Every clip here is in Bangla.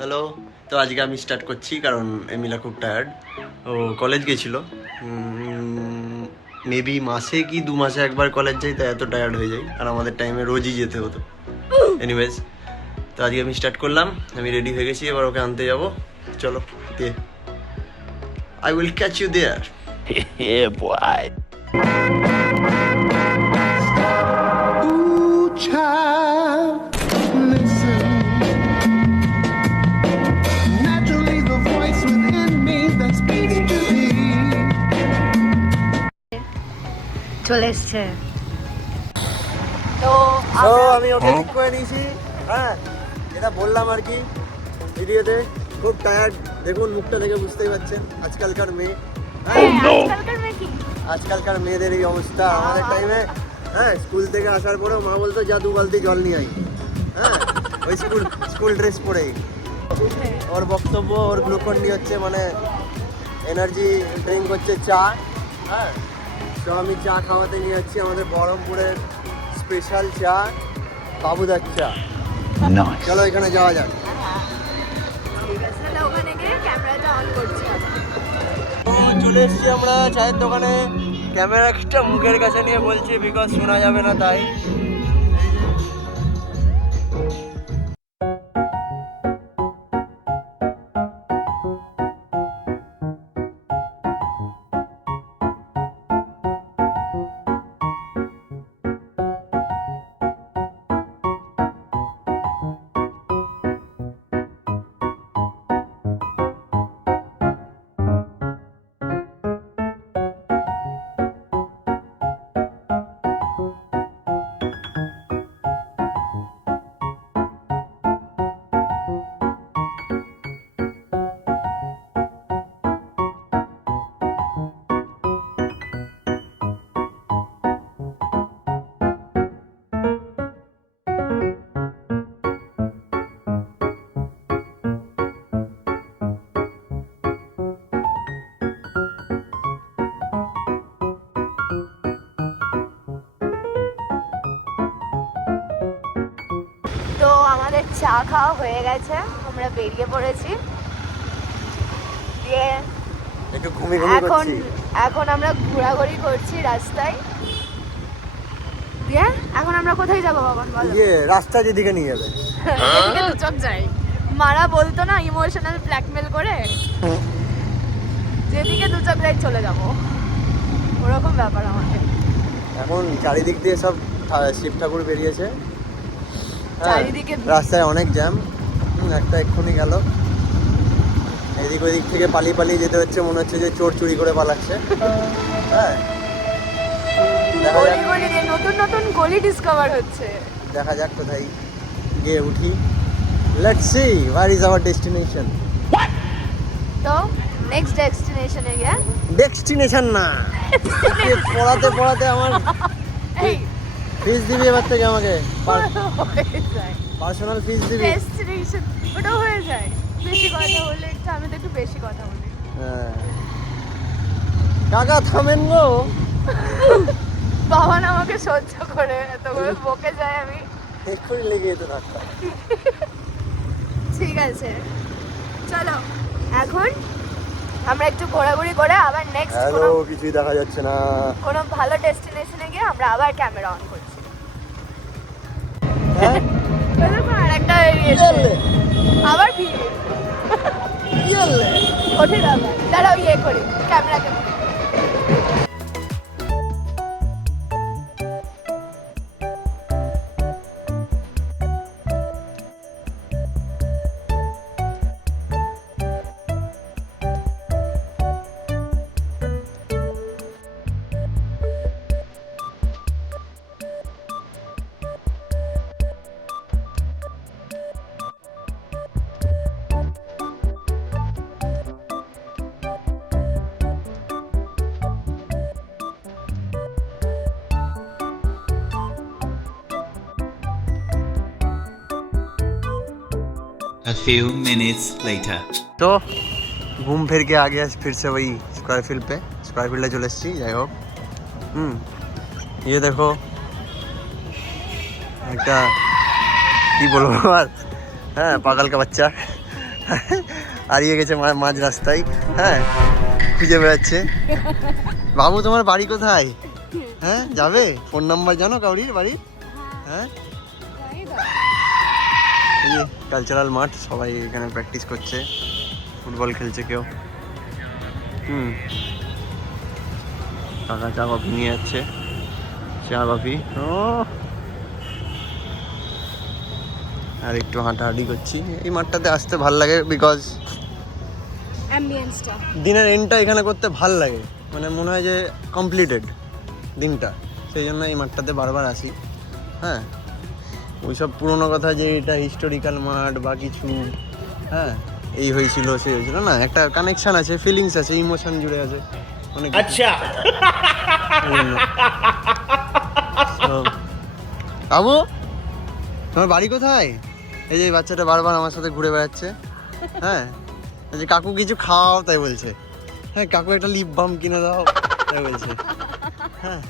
হ্যালো। তো আজকে আমি স্টার্ট করছি কারণ এমিলা খুব টায়ার্ড। ও কলেজ গেছিল, মেবি মাসে কি 2 মাসে একবার কলেজ যাই, তাই এত টায়ার্ড হয়ে যাই। আর আমাদের টাইমে রোজই যেতে হতো। এনিওয়েজ, তো আজকে আমি স্টার্ট করলাম, আমি রেডি হয়ে গেছি, এবার ওকে আনতে যাবো। চলো দিয়ে I will catch you there. Yeah, boy. Ooh, child, listen. Naturally, the voice within me that speaks to thee. চলে এসছে তো আমি ওকে ঠিক করে নিয়েছি। হ্যাঁ, এটা বললাম আর কি ভিডিওতে। খুব টায়ার্ড, দেখুন মুখটা দেখে বুঝতেই পারছেন। আজকালকার মেয়ে, আজকালকার মেয়েদের এই অবস্থা। আমাদের টাইমে হ্যাঁ, স্কুল থেকে আসার পরেও মা বলতো যা 2 বালতি জল নিয়ে আই। হ্যাঁ, ওই স্কুল ড্রেস পরেই। ওর বক্তব্য, ওর গ্লুকন্ডি হচ্ছে মানে এনার্জি ড্রিঙ্ক হচ্ছে চা। হ্যাঁ, তো আমি চা খাওয়াতে নিয়ে যাচ্ছি আমাদের বহরমপুরের স্পেশাল চা, বাবুদার চা। Nice. চলো এখানে যাওয়া যাক। ওখানে গিয়ে ক্যামেরাটা অন করছি। তো চলে এসেছি আমরা চায়ের দোকানে। ক্যামেরাটা মুখের কাছে নিয়ে বলছি বিকজ শোনা যাবে না, তাই। তো আমাদের চা খাওয়া হয়ে গেছে, আমরা বেরিয়ে পড়েছি। দিয়ে একটু ঘুমিয়ে ঘুমিয়ে এখন করছি। এখন আমরা ঘোরাঘুরি করছি রাস্তায়। দিয়ে এখন আমরা কোথায় যাবো বাবান বলো? রাস্তা যেদিকে নিয়ে যাবে। এদিকে দু চোখ যাই। মারা বলতো না ইমোশনাল ব্ল্যাকমেল করে, যেদিকে দু চোখ যাই চলে যাবো, ওরকম ব্যাপার আমাদের। এখন চারিদিক দিয়ে সব শিব ঠাকুর বেরিয়েছে। হ্যাঁ, চারিদিকে রাস্তায় অনেক জ্যাম। একটা এক্ষুনি গেল। এদিক ওদিক থেকে পালিয়ে পালিয়ে যেতে হচ্ছে, মনে হচ্ছে যে চোর চুরি করে পালাচ্ছে। হ্যাঁ, দেখা যাক, গলি গলি দিয়ে নতুন নতুন গলি ডিসকভার হচ্ছে। দেখা যাক কোথায় গিয়ে উঠি। Let's see where is our destination. তো নেক্সট ডেস্টিনেশনে গিয়ে ডেস্টিনেশন না, পড়াতে পড়াতে আমার এই ফিস দিবি এবার থেকে আমাকে। হয়ে যায় পার্সোনাল ফিস দিবি। ডেস্টিনেশন, ওটাও হয়ে যায়। বেশি কথা বললে একটু, আমি তো একটু বেশি কথা বলি। হ্যাঁ, কাকা থামেন গো। বাবান আমাকে সহ্য করে এত করে বকে যায়, আমি এক্ষুনি লেগে যেতে থাকতাম। ঠিক আছে চলো এখন আমরা একটু ঘোরাঘুরি করে আবার নেক্সট হ্যালো, কিছুই দেখা যাচ্ছে না। কোনো ভালো ডেস্টিনেশনে গিয়ে আমরা আবার ক্যামেরা অন করছি। হ্যাঁ, এরকম আরেকটা আবার ভিড় কঠিন আবার। দাঁড়াও ইয়ে করি ক্যামেরাকে। A few minutes later. तो घूम फिर के आ गया फिर से वही स्क्वायर फील्ड पे। स्क्वायर फील्डে চলে এসেছি, যাই হোক। ये देखो একটা কি বলবো আর, হ্যাঁ, পাগল কা বাচ্চা। হারিয়ে গেছে মাঝ রাস্তায়, হ্যাঁ খুঁজে বেড়াচ্ছে। বাবু তোমার বাড়ি কোথায়? হ্যাঁ যাবে? ফোন নাম্বার জানো কাউরির বাড়ির? হ্যাঁ এই যে কালচারাল মাঠ, সবাই এখানে প্র্যাকটিস করছে, ফুটবল খেলছে কেউ। কাকা চা কফি নিয়ে যাচ্ছে, চা কফি। ও আর একটু হাঁটাহাঁটি করছি। এই মাঠটাতে আসতে ভাল লাগে বিকজ অ্যাম্বিয়েন্সটা, দিনের এন্ডটা এখানে করতে ভাল লাগে, মানে মনে হয় যে কমপ্লিটেড দিনটা, সেই জন্য এই মাঠটাতে বারবার আসি। হ্যাঁ ওইসব পুরোনো কথা যে এটা হিস্টোরিক্যাল মাঠ বা কিছু, হ্যাঁ এই হয়েছিল সেই হয়েছিল না, একটা কানেকশন আছে, ফিলিংস আছে, ইমোশন জুড়ে আছে অনেক। আচ্ছা বাবু তোমার বাড়ি কোথায়? এই যে বাচ্চাটা বারবার আমার সাথে ঘুরে বেড়াচ্ছে। হ্যাঁ এই যে কাকু কিছু খাওয়াও তাই বলছে। হ্যাঁ কাকু একটা লিপ বাম কিনে দাও তাই বলছে। হ্যাঁ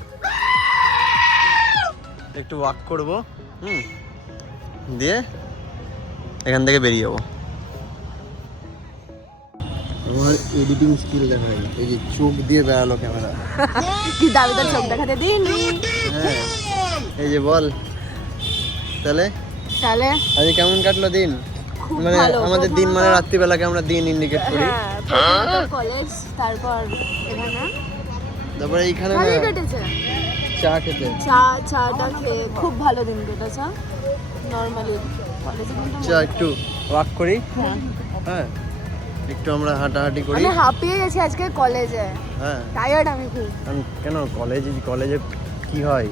একটু ওয়াক করবো, দিয়ে এখান থেকে বেরিয়ে যাবো। আমার এডিটিং স্কিল দেখাই, এই যে চোখ দিয়ে বেড়ালো ক্যামেরা। কি দাবি তার চোখ দেখাতে দিন। হ্যাঁ এই যে বল তাহলে তাহলে আজকে কেমন কাটলো দিন? মানে আমাদের দিন মানে রাত্রিবেলাকে আমরা দিন ইন্ডিকেট করি। হ্যাঁ কলেজ, তারপর এখানে, তারপরে এইখানে ভালোই না কেটেছে। চা খেতে, চাটা খেয়ে খুব ভালো দিন কেটেছে। নর্মালি কলেজে চা একটু ওয়াক করি, হ্যাঁ হ্যাঁ একটু আমরা হাঁটাহাঁটি করি। আমি হাঁপিয়ে গেছি আজকে কলেজে, হ্যাঁ টায়ার্ড আমি খুব। কেন কলেজে কি হয়,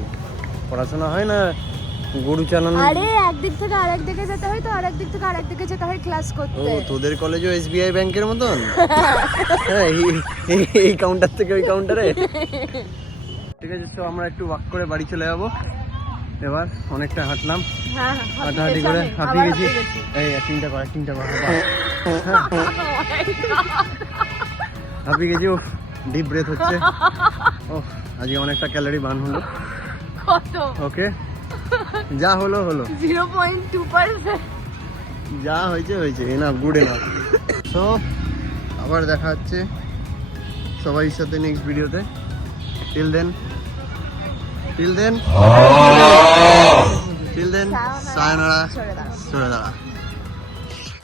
পড়াশোনা হয় না গরু চালানো? আরে একদিক থেকে আরেক দিকে যেতে হয়, তো আরেক দিক থেকে আরেক দিকে যেতে হয় ক্লাস ও করতে। তোদের কলেজও এসবিআই ব্যাংকের মতন? হ্যাঁ এই কাউন্টার থেকে ওই কাউন্টারে। ঠিক আছে, তো আমরা একটু ওয়াক করে বাড়ি চলে যাবো এবার। অনেকটা হাঁটলাম, হ্যাঁ হাঁটাহাঁটি করে হাঁপিয়ে গেছি। এই অ্যাক্টিংটা কর হাঁপিয়ে গেছি। ও ডিপ ব্রেথ হচ্ছে। ও আজকে অনেকটা ক্যালোরি বার্ন হলো। কত? ওকে যা হলো 0.2%। যা হয়েছে এনাফ, গুড এনাফ। সো আবার দেখা হচ্ছে সবাই সাথে নেক্সট ভিডিওতে। টিল দেন সায়নারা, সরে দাঁড়া।